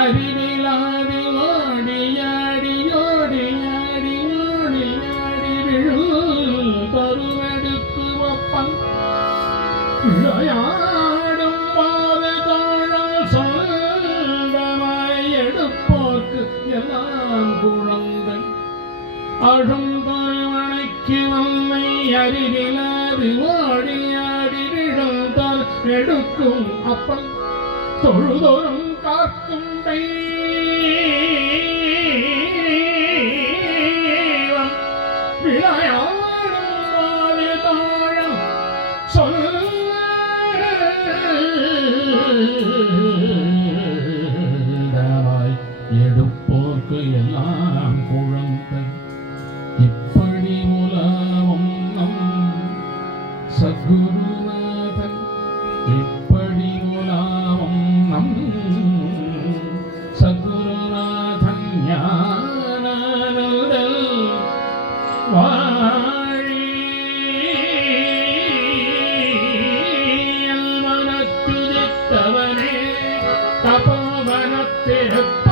அறிவிலாது ஓடியாடி ஓடியாடி ஓடியாடி விழும் பருவெடுத்து ஒப்பன் விளையாடும் பாததாழம் சொந்தமாய் எடுப்போர்க்கு எல்லாம் குழந்தை அழும் தருவனைக்கு வன்மை அறிவிலாது ஓடியாடி விழுந்தால் எடுக்கும் அப்பன் தொழுதொரும் காக்கும் தெய்வம் விளையாடும் பாததாழம் சொந்தமாய் எடுப்போர்க்கு எல்லாம் குழந்தை இப்படி உலகம் நம் சத்குருநாதன் இப்படி உலகம் நம் சத்குருநாதன் ஞானநுதல் வாழி மனத்துதித்தவனே தபோவனத்திற்கு